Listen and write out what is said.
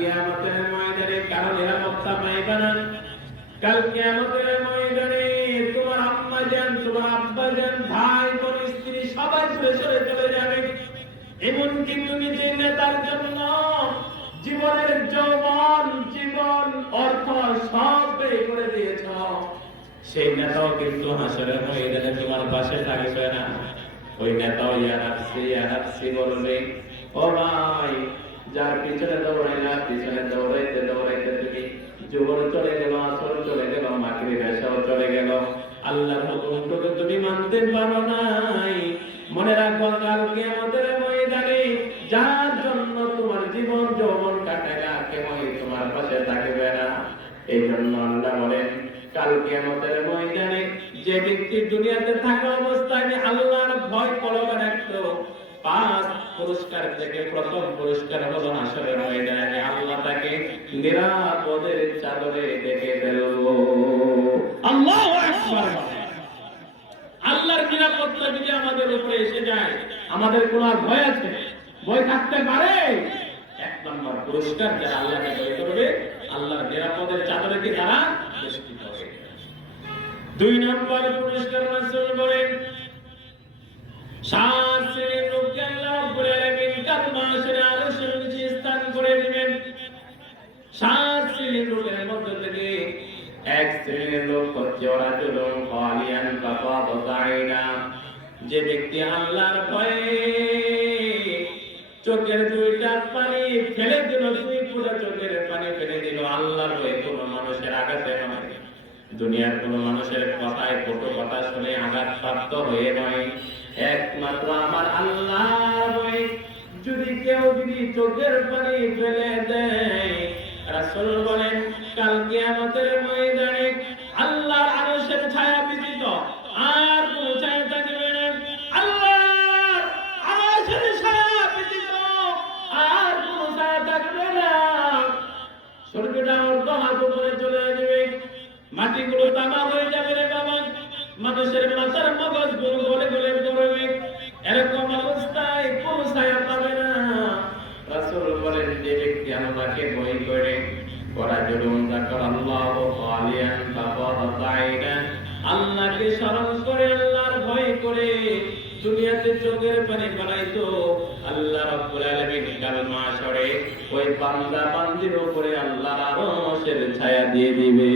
কিয়ামতের ময়দানে কারো নিরাপত্তা পাইবে না। কাল কিয়ামতের ময়দানে তোমার আম্মা জান, তোমার আব্বা জান, ভাই বোন, স্ত্রী সবাই ছেড়ে চলে যাবে। এমনকি তুমি যে নেতার জন্য জীবনের যৌবন, জীবন, অর্থ সব ব্যয় করে দিয়েছ, সেই নেতাও কিন্তু হাসরের ময়দানে তোমার পাশে থাকবে না। ওই নেতাও ইয়া নাফসি বলবে। ও ভাই, যার পিছনে দৌড়াইলা, পিছনে দৌড়াইতে দৌড়াইতে তুমি যুবর চলে গেল, আসর চলে গেল, মাগরিব এশাও চলে গেল, আল্লাহর হুকুমটুকু তুমি মানতে পারো নাই। মনে রাখো, কাল কিয়ামতের ময়দানে যার জন্য তোমার জীবন যৌবন কাটাইলা, কেমন তোমার পাশে থাকবে না। এই জন্য আল্লাহ বলেন, কাল কিয়ামতের ময়দানে যে ব্যক্তি দুনিয়াতে থাকা অবস্থায় আল্লাহর ভয় করবে রাখতো, 5 পুরস্কার থেকে প্রথম পুরস্কার হলো হাসরের ময়দানে আল্লাহ তাকে নিরাপদের চাদরে ঢেকে ফেলবো। আল্লাহু আকবার। আল্লাহর নিরাপত্তা যদি আমাদের উপরে এসে যায়, আমাদের কোন ভয় আছে? ভয় থাকতে পারে? 1 নম্বর পুরস্কার যারা আল্লাহকে ভয় করবে, আল্লাহর নিরাপদের চাদরে কি তারা বেষ্টিত হবে। 2 নম্বর পুরস্কার রাসূল বলেন, 7 শ্রেণীর লোককে আল্লাহ রাব্বুল আলামিন কাল মাশরে আরশের নিচে স্থান করে দিবেন। 7 শ্রেণীর লোকের মধ্যে থেকে 1 শ্রেণীর লোক হচ্ছে রাজুলুন খালিয়ান ফাতাবাইনা, যে ব্যক্তি আল্লাহর ভয়ে চোখের 2টা পানি ফেলে দিল, 2 ফোঁটা চোখের পানি ফেলে দিল, আল্লাহর ভয়ে কোনো মানুষের আঘাতে নয়, দুনিয়ার কোন মানুষের কথায় কটু কথা শুনে আঘাতপ্রাপ্ত হয়ে নয়, একমাত্র আমার আল্লাহর ভয়ে যদি কেউ চোখের পানি ফেলে দেয়, রাসূল বলেন কাল কিয়ামতের ময়দানে আল্লাহর আরশের ছায়া ব্যতীত আর কোন ছায়া থাকবে না। আল্লাহর আরশের ছায়া ব্যতীত আর কোন ছায়া থাকবে না। সূর্যটা অর্ধ হাত উপরে চলে যাবে, মাটিগুলো তামা হয়ে যাবে রে বাবা, মানুষের মাথার মগজ গলে গলে পড়বে, এরকম অবস্থায় কোন ছায়া পাবে না। রাসূল বলেন, যে ব্যক্তি আল্লাহকে ভয় করে, আল্লাহকে স্মরণ করে, আল্লাহর ভয় করে দুনিয়াতে চোখের পানি বানাইতো, আল্লাহ রাব্বুল আলামিন কাল মাশরে ওই বান্দা বান্দির উপরে আল্লাহর আরশের ছায়া দিয়ে দিবে।